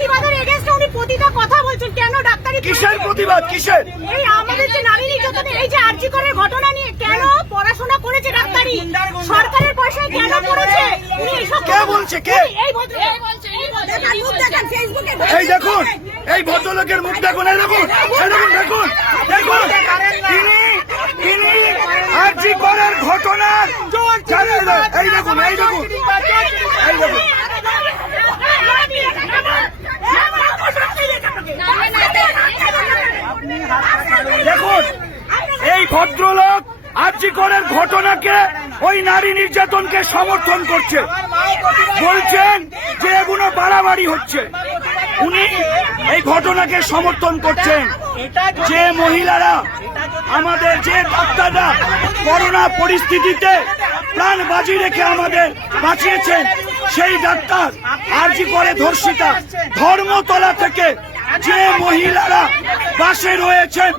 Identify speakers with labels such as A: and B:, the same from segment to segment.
A: প্রতিবাদের এগেনস্টে উনি প্রতিটা কথা বলছেন। কেন ডাক্তারি
B: কিসের প্রতিবাদ? কিসের?
A: এই আমাদের যে নারী নির্যাতনের এই যে আর্জি করার ঘটনা নিয়ে কেন পড়াশোনা করেছে ডাক্তারি? সরকারের পয়সায় কেন করেছে? উনি এসব
B: কে বলছে, কে?
A: এই ভদ্র এই বলছে? এই দেখান ফেসবুকে
B: এই দেখুন এই ভদ্রলোকের মুখ দেখুন এই দেখুন এই দেখুন দেখুন দেখুন। তিনি তিনি আরজি করার ঘটনার? এই দেখুন এই দেখুন এই দেখুন। দেখুন, এই ভদ্রলোক আরজি করার ঘটনাকে ওই নারী নির্যাতনকে সমর্থন করছে। বলছেন যে এগুলো বাড়াবাড়ি হচ্ছে। উনি এই ঘটনাকে সমর্থন করছেন যে মহিলারা, আমাদের যে ডাক্তাররা করোনা পরিস্থিতিতে প্রাণ বাজি রেখে আমাদের বাঁচিয়েছেন, সেই ডাক্তার আরজি করে ধর্ষিতা ধর্মতলা থেকে যে মহিলারা বাসে রয়েছেন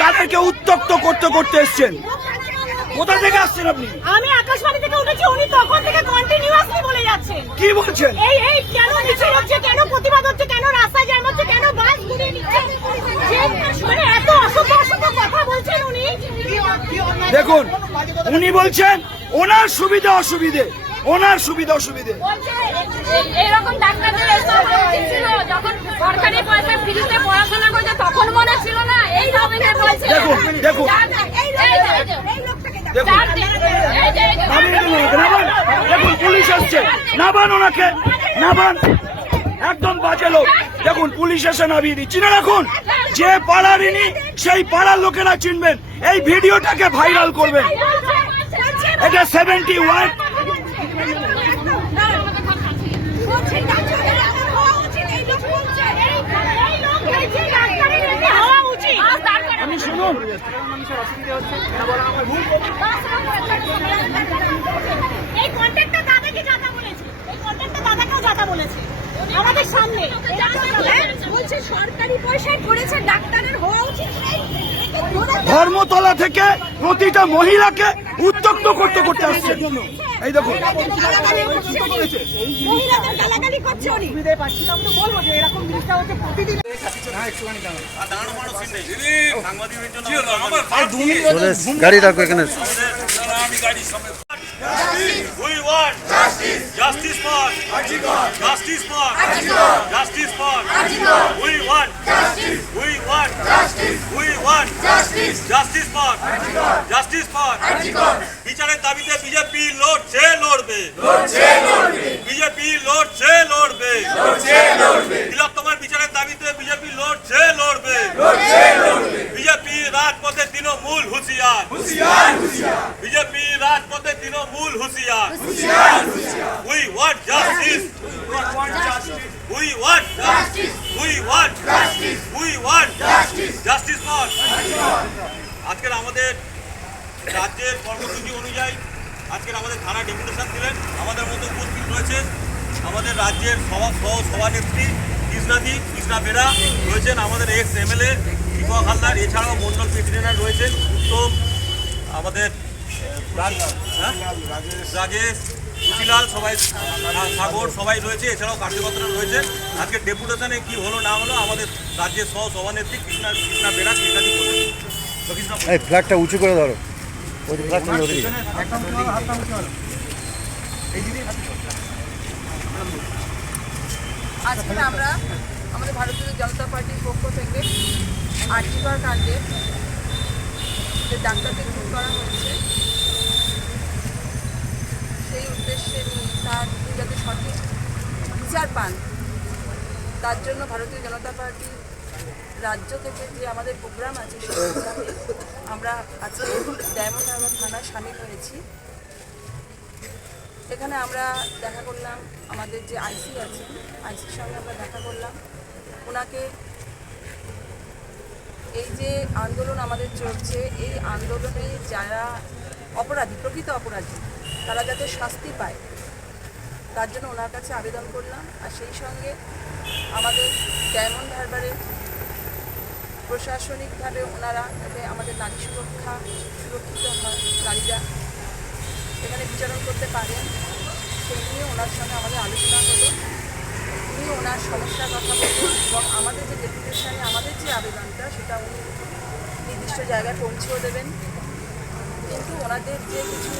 B: তাদেরকে উত্তক্ত করতে করতে এসছেন। কোথা থেকে আসছেন আপনি?
A: আমি আকাশবাণী থেকে উঠেছি উনি তখন থেকে কন্টিনিউয়াসলি বলে যাচ্ছেন।
B: কি বলছেন?
A: এই এই কেন মিছিল হচ্ছে কেন প্রতিবাদ হচ্ছে কেন রাস্তায় জ্যাম হচ্ছে কেন বাস ঘুরিয়ে নিচ্ছে মানে এত অসভ্য অসভ্য কথা বলছেন উনি।
B: দেখুন উনি বলছেন ওনার সুবিধা অসুবিধে। ওনার সুবিধা অসুবিধে।
C: এরকম ডাক্তারদের এসব হওয়া উচিত ছিল যখন সরকারি পয়সা ফ্রিতে পড়াশোনা করছে তখন মনে ছিল না এই রকমের বলছে।
B: দেখুন, দেখুন। দেখুন। পুলিশ আসছে। নাবান ওনাকে নাবান একদম বাজে লোক। দেখুন পুলিশ এসে নামিয়ে দিচ্ছি। না রাখুন যে পাড়ার ইনি সেই পাড়ার লোকেরা চিনবেন। এই ভিডিওটাকে ভাইরাল করবেন। এটা সেভেন্টি ওয়ান
A: এই কন্ট্রাক্টটা দাদাকে যাতা বলেছে। এই কন্ট্রাক্টটা দাদাকেও যাতা বলেছে। আমাদের সামনে। সরকারি পয়সায় করেছে ডাক্তারের হওয়া উচিত
B: ধর্মতলা থেকে প্রতিটা মহিলাকে উত্তক্ত করতে করতে আসছে। এই
A: প্রতিদিন
D: গাড়ি রাখো এখানে।
E: We want justice. Justice for Justice for Justice for We want justice. We want justice. We want justice. Justice for Justice for বিচারের দাবিতে বিজেপি লড়ছে লড়বে লড়ছে লড়বে বিজেপি লড়ছে লড়বে লড়ছে লড়বে তিলোত্তমার বিচারের দাবিতে বিজেপি লড়ছে লড়বে। লড়ছে লড়বে। বিজেপি রাজপথে তৃণমূল হুঁশিয়ার। বিজেপি রাজপথে তৃণমূল হুঁশিয়ার। We want justice we want justice we want justice we want justice justice for আজকের আমাদের রাজ্যের কর্মসূচি অনুযায়ী আজকের আমাদের থানা ডেপুটেশন দিলেন। আমাদের মতো উপস্থিত রয়েছে আমাদের রাজ্যের সভা সহ সভানেত্রী কৃষ্ণাদি কৃষ্ণা বেরা রয়েছেন আমাদের এক্স এমএলএ দীপক হালদার এছাড়াও মন্ডল প্রেসিডেন্ট রয়েছেন উত্তম আমাদের হ্যাঁ? রাজেশ সুশীলাল সবাই সাগর সবাই রয়েছে এছাড়াও কার্যকর্তারা রয়েছে আজকে ডেপুটেশনে কি হলো না হলো আমাদের রাজ্যের সহ সভানেত্রী কৃষ্ণা কৃষ্ণা বেরা কৃষ্ণাদি
D: এই ফ্ল্যাগটা উঁচু করে ধরো। ওই ফ্ল্যাগটা ধরে। দিই।
F: আজকে আমরা আমাদের ভারতীয় জনতা পার্টির পক্ষ থেকে আর্টিবার কাণ্ডে যে ডাক্তারকে খুন করা হয়েছে। সেই উদ্দেশ্যে তার যাতে সঠিক বিচার পান, তার জন্য ভারতীয় জনতা পার্টি রাজ্য থেকে যে আমাদের প্রোগ্রাম আছে, সেই আমরা আজকে ডায়মন্ড হারবার থানায় সামিল হয়েছি। এখানে আমরা দেখা করলাম আমাদের যে আইসি আছে, আইসির সঙ্গে আমরা দেখা করলাম। ওনাকে এই যে আন্দোলন আমাদের চলছে, এই আন্দোলনে যারা অপরাধী, প্রকৃত অপরাধী, তারা যাতে শাস্তি পায়, তার জন্য ওনার কাছে আবেদন করলাম। আর সেই সঙ্গে আমাদের ডায়মন্ড হারবারে প্রশাসনিকভাবে ওনারা যাতে আমাদের নারী সুরক্ষা সুরক্ষিত হয়, নারীরা এখানে বিচারণ করতে পারেন। সেই নিয়ে ওনার সঙ্গে আমাদের আলোচনা হলো। উনি ওনার সমস্যার কথা বলবেন এবং আমাদের যে ডেপুটেশনে আমাদের যে আবেদনটা, সেটা উনি নির্দিষ্ট জায়গায় পৌঁছেও দেবেন। কিন্তু ওনাদের যে কিছু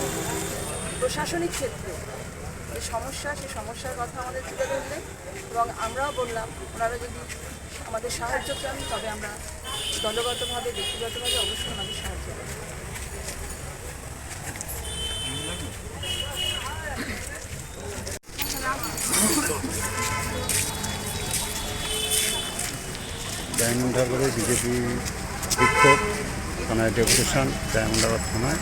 F: প্রশাসনিক ক্ষেত্রে যে সমস্যা, সেই সমস্যার কথা আমাদের তুলে ধরলেন এবং আমরাও বললাম, ওনারা যদি আমাদের সাহায্য চান, তবে আমরা দলগতভাবে, ব্যক্তিগতভাবে অবশ্যই ওনাদের সাহায্য করব।
D: ডায়মন্ড হারবারে বিজেপি বিক্ষোভ থানায় ডেপুটেশন ডায়মন্ড থানায়।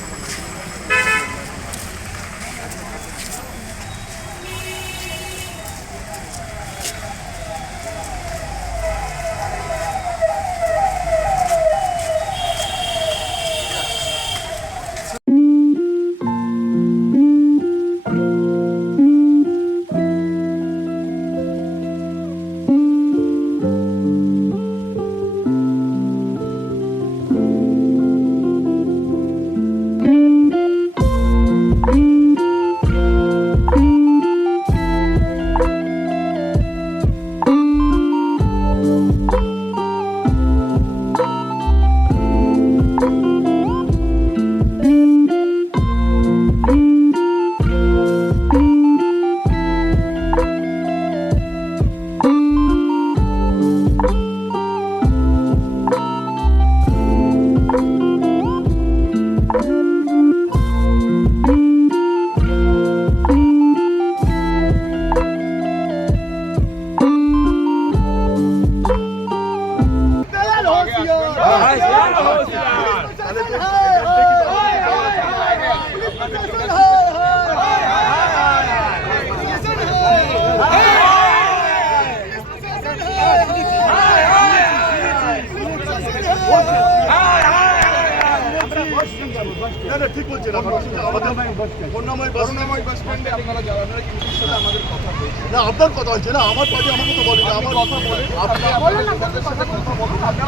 G: না আপনার কথা হচ্ছে না আমার পার্টি আমাকে তো বলেনি আমার কথা বলে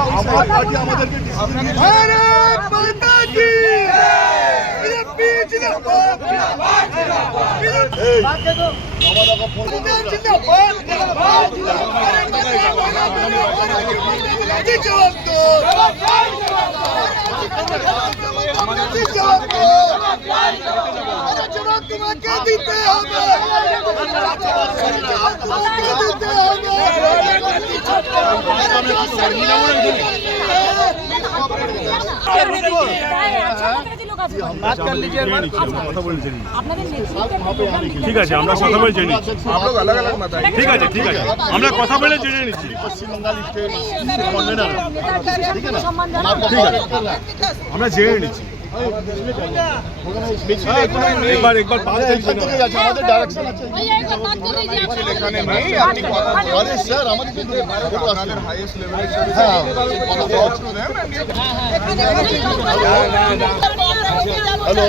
G: আমার পার্টি আমাদেরকে ভারত মাতা কি বিজেপি জিন্দাবাদ এই বাবা দাদা ফোন জিন্দাবাদ জিন্দাবাদ তোমাকে দিতে হবে দিতে
E: ঠিক আছে আমরা কথা বলে জেনে নিচ্ছি ঠিক আছে ঠিক আছে আমরা কথা বলে জেনে নিচ্ছি আমরা জেনে নিচ্ছি একবার
G: আমাদের ডাইরেকশন আছে স্যার আমাদের হাইয়েস্ট লেভেলে হ্যাঁ হ্যালো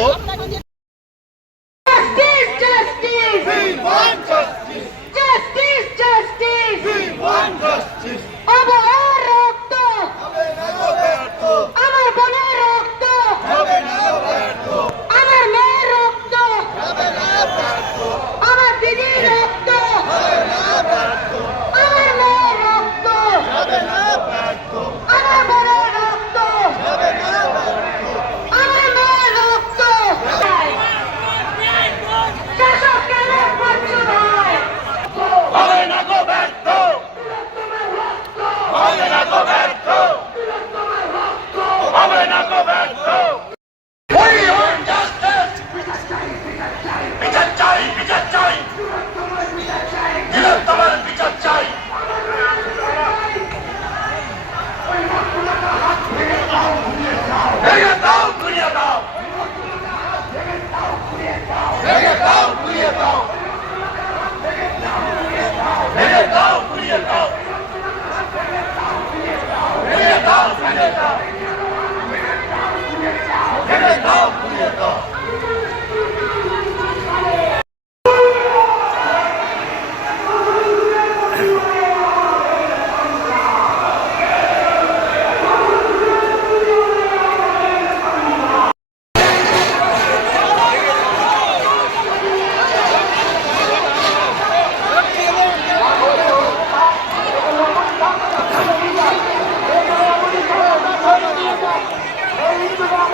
A: Thank you.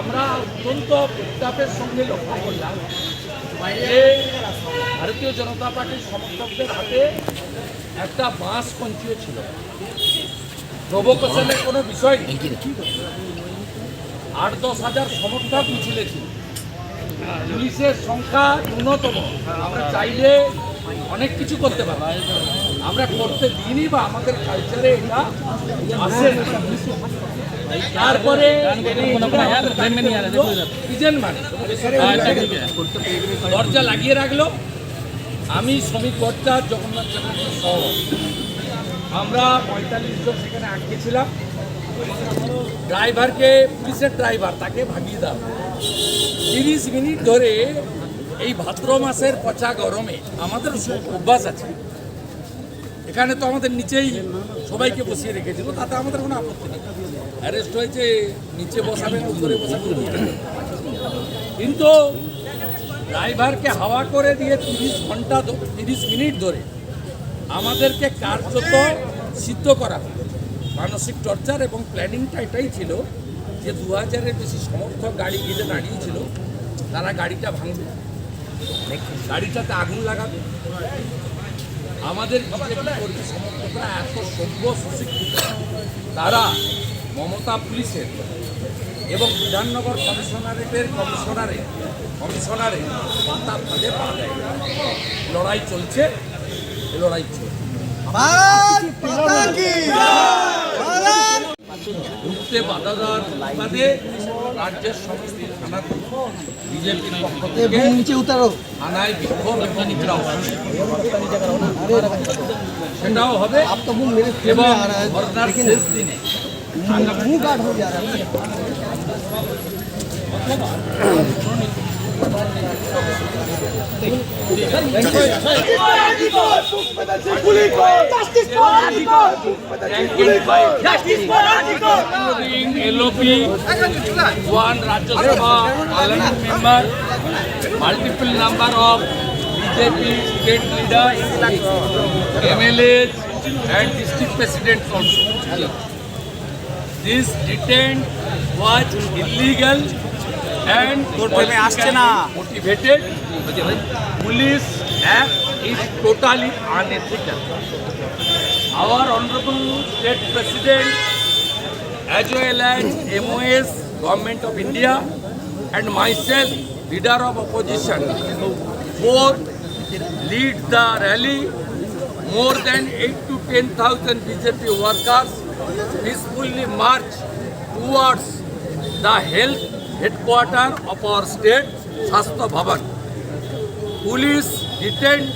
A: আমরা
H: অত্যন্ত উত্তাপের সঙ্গে লক্ষ্য করলাম ভারতীয় জনতা পার্টির সমর্থকদের হাতে একটা বাঁশ কঞ্চিও ছিল। প্রভোকেশনের কোনো বিষয় নেই। আট দশ হাজার সমর্থক মিছিলে ছিল। পুলিশের সংখ্যা ন্যূনতম। আমরা চাইলে অনেক কিছু করতে পারব আমরা করতে দিইনি বা আমাদের কালচারে এটা আসে। তারপরে মানে দরজা লাগিয়ে রাখল। আমি শ্রমিক ভট্টার জগন্নাথ চ্যাটার্জি সহ। আমরা পঁয়তাল্লিশ জন সেখানে আটকে ছিলাম। ড্রাইভারকে, পুলিশের ড্রাইভার, তাকে ভাগিয়ে দাও তিরিশ মিনিট ধরে এই ভাদ্র মাসের পচা গরমে আমাদের অভ্যাস আছে। এখানে তো আমাদের নিচেই সবাইকে বসিয়ে রেখেছিল, তাতে আমাদের কোনো আপত্তি নেই। অ্যারেস্ট হয়েছে, নিচে বসাবেন, উপরে বসাবেন কিন্তু ড্রাইভারকে হাওয়া করে দিয়ে তিরিশ ঘণ্টা তিরিশ মিনিট ধরে আমাদেরকে কার্যত সিদ্ধ করা মানসিক টর্চার এবং প্ল্যানিংটা এটাই ছিল যে দু হাজারের বেশি সমর্থক গাড়ি ঘিরে দাঁড়িয়েছিল তারা গাড়িটা ভাঙবে। গাড়িটাতে আগুন লাগাবে। আমাদের বিজেপি কর্মী সমর্থকরা এত সভ্য সুশিক্ষিত। তারা মমতা পুলিশের এবং বিধাননগর কমিশনারেটের কমিশনারে কমিশনারে মাথা ফাঁদে পা দেয়। লড়াই চলছে লড়াই চলছে। ঢুকতে বাধা দেওয়ার রাজ্যের সমস্ত থানা বিজেপির পক্ষ থেকে নিচে উতারো থানায় বিক্ষোভ এবং ঘেরাও সেটাও হবে এবং ধর্নার শেষ দিনে LOP one Rajya Sabha parliament member multiple number and district president also. This detained was illegal and motivated. Police act is totally unethical. Our Honorable State President as well as MOS, Government of India and myself, Leader of Opposition, both lead the rally. More than 8 to 10,000 BJP workers peacefully march towards the health of our state, Shastha Bhavan. Police detained